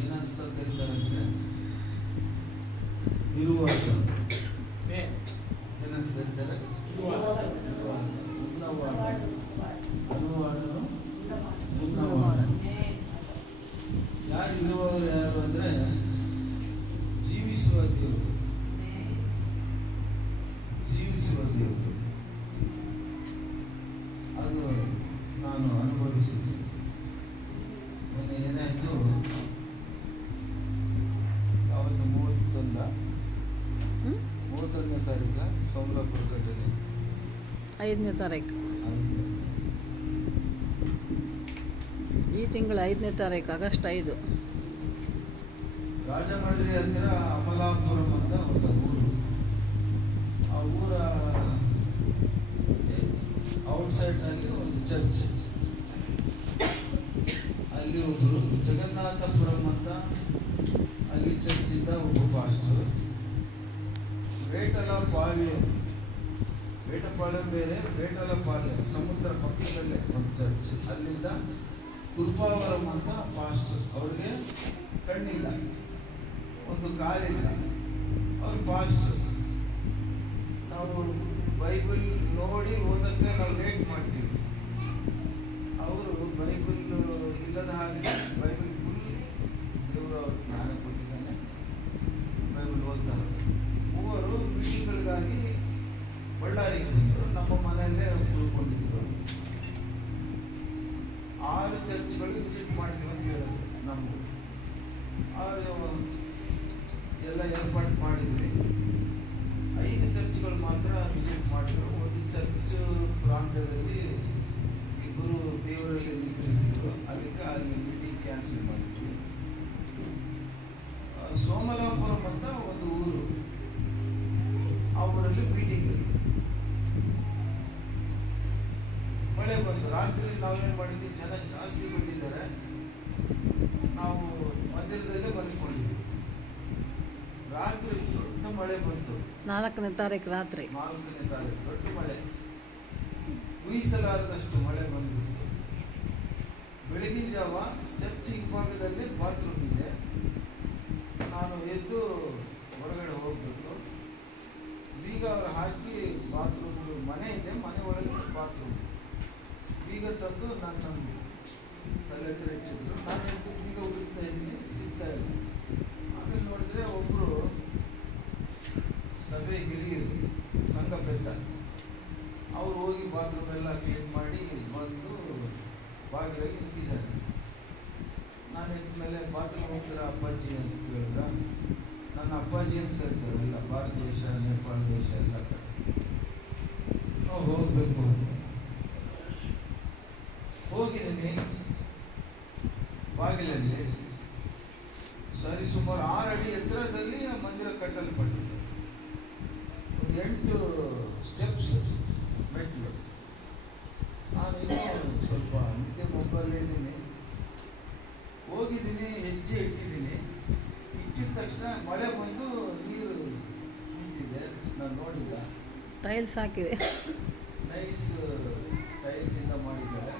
ಏನಂತ ಕರೀತಾರೆ ಅಂದರೆ ಇರುವ ಏನಂತ ಕರೀತಾರೆ, ಅನುವಾಡನು ಮುನ್ನವಾಡ. ಯಾರು ಇರುವವರು ಯಾರು ಅಂದರೆ ಜೀವಿಸುವ ದೇವರು, ಜೀವಿಸುವ ದೇವರು. ಅದು ನಾನು ಅನುಭವಿಸಿದ್ದೆ. ಮೊನ್ನೆ ಏನಾಯಿತು, ಅವತ್ತು 31ನೇ ತಾರೀಕು ಸೋಮಲಾಪುರ ಘಟನೆ, 5ನೇ ತಾರೀಕು, ಈ ತಿಂಗಳ 5ನೇ ತಾರೀಕು, ಆಗಸ್ಟ್ 5. ರಾಜಮಂಡ್ರಿ ಹತ್ತಿರ ಅಮಲಾಪುರಂ ಅಂತ ಒಂದು ಊರು. ಆ ಊರ ಔಟ್ಸೈಡ್ನಲ್ಲಿ ಒಂದು ಚರ್ಚ್. ಅಲ್ಲಿ ಒಬ್ಬರು ಜಗನ್ನಾಥಪುರಂ ಅಂತ ಅಲ್ಲಿ ಚರ್ಚಿಂದ ಒಬ್ಬ ಪಾಸ್ಟರ್. ಬೇಟಲಪಾಳ್ಯಂ ಬೇರೆ, ಬೇಟಲಪಾಳ್ಯಂ ಸಮುದ್ರ ಪಕ್ಕದಲ್ಲೇ ಒಂದು ಚರ್ಚ್. ಅಲ್ಲಿಂದ ಕುರುಪಾವರಂ ಅಂತ ಪಾಸ್ಟರ್. ಅವ್ರಿಗೆ ಕಣ್ಣಿಲ್ಲ, ಒಂದು ಕಾಲಿಲ್ಲ, ಅವ್ರು ಪಾಸ್ಟರ್. ನಾವು ಬೈಬಲ್ ನೋಡಿ ಓದಕ್ಕೆ ನಾವು ಲೇಟ್ ಮಾಡ್ತೀವಿ. ಅವರು ಬೈಬಲ್ ಇಲ್ಲದ ಹಾಗೆ ಬೈಬಲ್ ಫುಲ್ ದೇವರು ಅವ್ರ ಜ್ಞಾನ ಕೊಟ್ಟಿದ್ದಾನೆ, ಬೈಬಲ್ ಓದ್ತಾರೆ. ಮೂವರು ಮೀಟಿಂಗ್ಗಳಿಗಾಗಿ ಬಳ್ಳಾರಿಗೆ ಬಂದರು. ನಮ್ಮ ಮನೆಯಲ್ಲೇ ಉಳ್ಕೊಂಡಿದ್ರು. 6 ಚರ್ಚ್ಗಳು ವಿಸಿಟ್ ಮಾಡ್ತೀವಿ ಅಂತ ಹೇಳಿದ್ರು. ನಮ್ಗೆ ಎಲ್ಲ ಏರ್ಪಾಟ್ ಮಾಡಿದ್ವಿ. 5 ಚರ್ಚ್ಗಳು ಮಾತ್ರ ವಿಸಿಟ್ ಮಾಡಿದ್ರು. ಒಂದು ಚರ್ಚ್ ಪ್ರಾಂತ್ಯದಲ್ಲಿ ಇಬ್ಬರು ದೇವರಲ್ಲಿ ನಿದ್ರಿಸಿದ್ರು. ಅದಕ್ಕೆ ಅಲ್ಲಿ ಮೀಟಿಂಗ್ ಕ್ಯಾನ್ಸಲ್ ಮಾಡಿದ್ವಿ. ಸೋಮಲಾಪುರಂ ಅಂತ ಒಂದು ಊರು, ಆ ಊರಲ್ಲಿ ಮೀಟಿಂಗ್. ಮಳೆ ಬಂತು. ರಾತ್ರಿ ನಾವೇನು ಮಾಡಿದ್ವಿ, ಜನ ಜಾಸ್ತಿ ಬಂದಿದ್ದಾರೆ. ನಾವು ಮಂದಿರದಲ್ಲೇ ಮಲ್ಕೊಂಡಿದ್ವಿ. ರಾತ್ರಿ ದೊಡ್ಡ ಮಳೆ ಬಂತು. 4ನೇ ತಾರೀಕು ರಾತ್ರಿ, 4ನೇ ತಾರೀಕು ದೊಡ್ಡ ಮಳೆ, ಊಹಿಸಲಾರದಷ್ಟು ಮಳೆ ಬಂದ್ಬಿಡ್ತು. ಬೆಳಗಿನ ಜಾವ ಚರ್ಚ್ ಹಿಂಭಾಗದಲ್ಲಿ ಬಾತ್ರೂಮ್ ಇದೆ. ನಾನು ಎದ್ದು ಹೊರಗಡೆ ಹೋಗ್ಬೇಕು. ಬೀಗ ಅವರು ಹಾಕಿ ಬಾತ್ರೂಮ್, ಮನೆ ಇದೆ, ಮನೆ ಒಳಗೆ ಬಾತ್ರೂಮ್. ಬೀಗ ತಂದು ನನ್ನ ತಲೆ ಹತ್ತಿರ ಇಟ್ಟಿದ್ರು. ನಾನು ಎದ್ದು ಬೀಗ ಹುಡುಕ್ತಾ ಇದ್ದೀನಿ, ಸಿಗ್ತಾ ಇಲ್ಲ. ಆಮೇಲೆ ನೋಡಿದ್ರೆ ಒಬ್ಬರು ಸಭೆ ಹಿರಿಯರು, ಸಂಘ ಪೆದ್ದ, ಅವ್ರು ಹೋಗಿ ಬಾತ್ರೂಮ್ ಎಲ್ಲ ಕ್ಲೀನ್ ಮಾಡಿ ಬಂದು ಬಾಗಿಲಲ್ಲಿ ನಿಂತಿದ್ದಾರೆ. ನಾನು ಇದ್ಮೇಲೆ ಬಾತ್ರೂಮ್ ಹೋಗ್ತೀರ ಅಪ್ಪಾಜಿ ಅಂತ ಕೇಳಿದ್ರ. ನನ್ನ ಅಪ್ಪಾಜಿ ಅಂತ ಕರೀತಾರೆ. ಎಲ್ಲ ಭಾರತ ದೇಶ, ನೇಪಾಳ ದೇಶ ಎಲ್ಲ ಕಡೆ ನಾವು ಹೋಗಬೇಕು ಅಂತ ಹೋಗಿದ್ದೀನಿ. ಬಾಗಿಲಲ್ಲಿ ಸರಿ ಸುಮಾರು 6 ಅಡಿ ಎತ್ತರದಲ್ಲಿ ಮಂದಿರ ಕಟ್ಟಲ್ಪಟ್ಟಿದೆ. ಒಂದು 8 ಸ್ಟೆಪ್ಸ್ ಮೆಟ್ಲು. ನಾನು ಇನ್ನೂ ಸ್ವಲ್ಪ ನಿದ್ದೆ ಮೊಬೈಲೇ ಇದ್ದೀನಿ. ಹೋಗಿದ್ದೀನಿ, ಹೆಜ್ಜೆ ಇಟ್ಟಿದ್ದೀನಿ. ಇಟ್ಟಿದ ತಕ್ಷಣ ಮಳೆ ಬಂದು ನೀರು ನಿಂತಿದೆ. ನಾನು ನೋಡಿಲ್ಲ. ಟೈಲ್ಸ್ ಹಾಕಿದೆ, ಟೈಲ್ಸಿಂದ ಮಾಡಿದ್ದಾರೆ.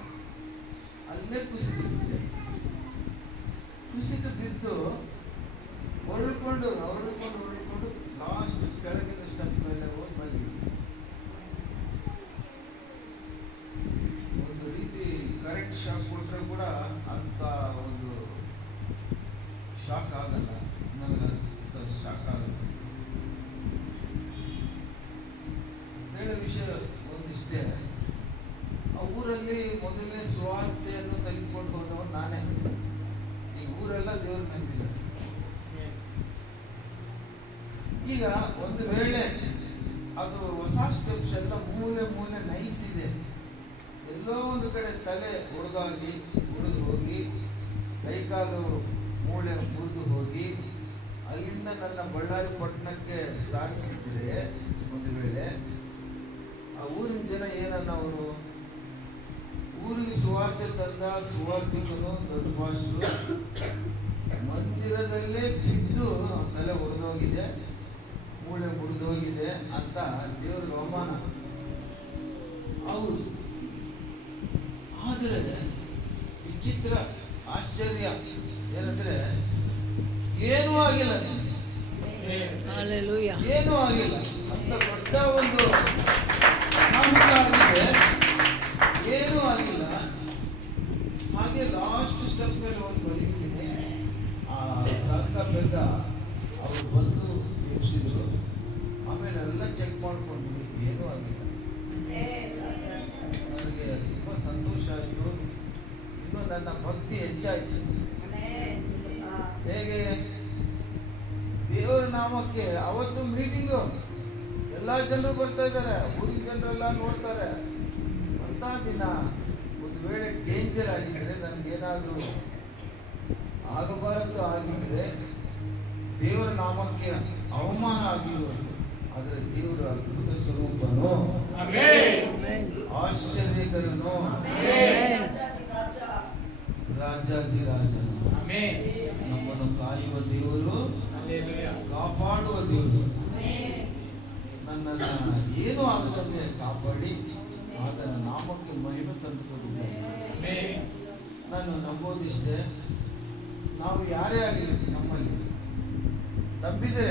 ಅಲ್ಲೇ ಕುಸಿತ ಬಿದ್ದು ಹೊರಡ್ಕೊಂಡು ಲಾಸ್ಟ್ ಕೆಳಗಿನ ಸ್ಟೆಪ್ ಮೇಲೆ ಹೋಗಿ ಬಂದ್ವಿ. ಒಂದು ರೀತಿ ಕರೆಂಟ್ ಶಾಕ್ ಕೊಟ್ಟರೆ ಕೂಡ ಅಂತ ಒಂದು ಶಾಕ್ ಆಗಲ್ಲ. ನನಗೆ ಶಾಕ್ ಆಗಲ್ಲ. ಹೇಳೋ ವಿಷಯ ಒಂದಿಷ್ಟೇ. ಆ ಊರಲ್ಲಿ ಮೊದಲನೇ ಸುವಾರ್ತೆಯನ್ನು ತೆಗೆದುಕೊಂಡು ಹೋದವನು ನಾನೇ. ಈ ಊರೆಲ್ಲ ದೇವ್ರು ನಂಬಿದ್ದಾರೆ. ಈಗ ಒಂದು ವೇಳೆ ಅದು ಹೊಸ ಸ್ಟೆಪ್ಸ್ ಎಲ್ಲ ಮೂಲೆ ನೈಸ್ ಇದೆ, ಎಲ್ಲೋ ಒಂದು ಕಡೆ ತಲೆ ಒಡೆದು ಹೋಗಿ ಕೈಕಾಲು ಮೂಳೆ ಮುರಿದು ಹೋಗಿ ಅಲ್ಲಿಂದ ನನ್ನ ಬಳ್ಳಾರಿ ಪಟ್ಟಣಕ್ಕೆ ಸಾಗಿಸಿದ್ರೆ, ಒಂದು ವೇಳೆ ಆ ಊರಿನ ಜನ ಏನನ್ನವರು, ಊರಿಗೆ ಸುವಾರ್ತೆ ತಂದ ಸುವಾರ್ತಿಕನು ದೊಡ್ಡ ಪಾಸ್ಟರು ಮಂದಿರದಲ್ಲೇ ಬಿದ್ದು ತಲೆ ಹೊಡೆದೋಗಿದೆ, ಮೂಳೆ ಮುರಿದೋಗಿದೆ ಅಂತ ದೇವ್ರಿಗೆ ಅವಮಾನ. ಹೌದು. ಆದರೆ ವಿಚಿತ್ರ ಆಶ್ಚರ್ಯ ಏನಂದ್ರೆ ಏನೂ ಆಗಿಲ್ಲ ನಿಮಗೆ, Hallelujah. ಏನೂ ಆಗಿಲ್ಲ ಅಂತ ದೊಡ್ಡ ಒಂದು ಅನಾಹುತ ಆಗಿದೆ, ಏನೂ ಆಗಿಲ್ಲ. ಹಾಗೆ ಲಾಸ್ಟ್ ಸ್ಟೆಪ್ ಮೇಲೆ ಒಂದು ಮಲಗಿದ್ದೀನಿ. ಆ ಸಂಘ ಬೆದ್ದ ಅವರು ಬಂದು ಎಬ್ಸಿದ್ರು. ಆಮೇಲೆ ಎಲ್ಲ ಚೆಕ್ ಮಾಡ್ಕೊಂಡ್ವಿ, ಏನೂ ಆಗಿಲ್ಲ. ನನಗೆ ತುಂಬ ಸಂತೋಷ ಆಯಿತು. ಇನ್ನು ನನ್ನ ಭಕ್ತಿ ಹೆಚ್ಚಾಯಿತು. ಹೇಗೆ ದೇವರ ನಾಮಕ್ಕೆ ಅವತ್ತು ಮೀಟಿಂಗು, ಎಲ್ಲ ಜನರು ಬರ್ತಾ ಇದ್ದಾರೆ, ಊರಿನ ಜನರೆಲ್ಲ ನೋಡ್ತಾರೆ. ಅಂತ ದಿನ ಒಂದು ವೇಳೆ ಡೇಂಜರ್ ಆಗಿದ್ರೆ, ನನಗೇನಾದರೂ ಆಗಬಾರದು ಆಗಿದ್ರೆ, ದೇವರ ನಾಮಕ್ಕೆ ಅವಮಾನ ಆಗಿರುವುದು. ಆದರೆ ದೇವರ ಅದ್ಭುತ ಸ್ವರೂಪನು, ಆಶ್ಚರ್ಯಕರನು, ರಾಜಾಧಿರಾಜನು, ನಮ್ಮನ್ನು ಕಾಯುವ ದೇವರು, ಕಾಪಾಡುವ ದೇವರು, ನನ್ನನ್ನು ಏನೂ ಆಗದಂತೆ ಕಾಪಾಡಿ ಆತನ ನಾಮಕ್ಕೆ ಮಹಿಮೆ ತಂದುಕೊಂಡಿದ್ದಾನೆ. ನಾನು ನಂಬೋದಿಷ್ಟೇ, ನಾವು ಯಾರೇ ಆಗಿರಲಿ ನಮ್ಮಲ್ಲಿ ನಂಬಿದರೆ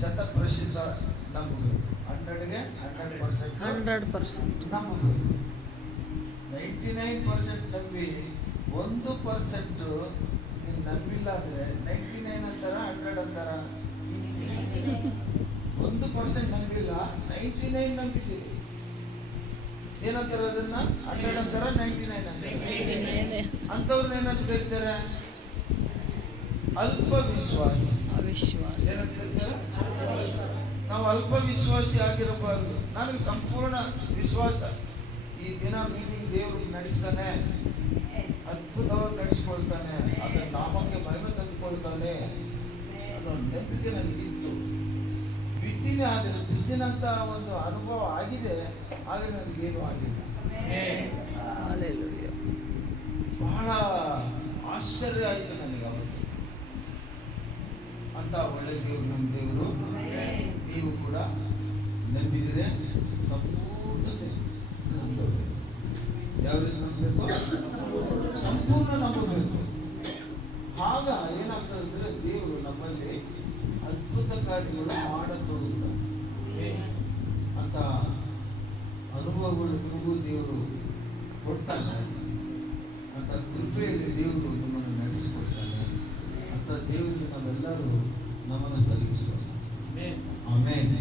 100% ನಂಬಬೇಕು. 100ಗೆ 100% ನಂಬಬೇಕು. 99% ನಂಬಿ 1% ನೀವು ನಂಬಿಲ್ಲ ಅಂದರೆ 99 ಅಂತಾರ 100 ಅಂತಾರ? 1% ನಂಬಿಲ್ಲ, 99 ನಂಬಿದ್ದೀರಿ. ಏನಂತಾರ ಅದನ್ನ? 100 ಅಂತಾರ, 99 ಅಂತಾರ. ಅಂಥವ್ರನ್ನ ಏನಂತ ಕರೀತಾರೆ? ಅಲ್ಪ ವಿಶ್ವಾಸಿ. ಏನಂತ ಕರೀತಾರೆ? ನಾವು ಅಲ್ಪ ವಿಶ್ವಾಸಿ ಆಗಿರಬಾರದು. ನನಗೆ ಸಂಪೂರ್ಣ ವಿಶ್ವಾಸ, ಈ ದಿನ ಮೀಟಿಂಗ್ ದೇವರು ನಡೆಸ್ತಾನೆ, ಅದ್ಭುತವಾಗಿ ನಡೆಸ್ಕೊಳ್ತಾನೆ, ಅದರ ನಾಮಕ್ಕೆ ಮಹಿಮೆ ತಂದುಕೊಳ್ತಾನೆ ಅನ್ನೋ ನಂಬಿಕೆ ನನಗಿತ್ತು. ಬಿದ್ದಿನಂತ ಒಂದು ಅನುಭವ ಆಗಿದೆ, ಆದರೆ ನನಗೇನು ಆಗಿಲ್ಲ. ಬಹಳ ಆಶ್ಚರ್ಯ ಆಯಿತು ನನಗೆ ಅವತ್ತು. ಅಂತ ಒಳ್ಳೆ ದೇವರು ನಮ್ಮ ದೇವರು. ನೀವು ಕೂಡ ನಂಬಿದರೆ ಸಂಪೂರ್ಣತೆ ನಂಬಬೇಕು. ಯಾವ ರೀತಿ ನಂಬಬೇಕು? ಸಂಪೂರ್ಣ ನಂಬಬೇಕು. ಆಗ ಏನಾಗ್ತದೆ ಅಂದರೆ, ದೇವರು ನಮ್ಮಲ್ಲಿ ಅದ್ಭುತ ಕಾರ್ಯಗಳು ಮಾಡತೊಡಗುತ್ತಾನೆ. ಅಂತ ಅನುಭವಗಳು ನಿಮಗೂ ದೇವರು ಕೊಡ್ತಾನೆ. ಅಂತ ಕೃಪೆಯಲ್ಲಿ ದೇವರು ನಮ್ಮನ್ನು ನಡೆಸಿಕೊಡ್ತಾನೆ. ಅಂತ ದೇವರಿಗೆ ನಾವೆಲ್ಲರೂ ನಮ್ಮನ್ನು ಸಲ್ಲಿಸೋಣ. ಆಮೇನ್.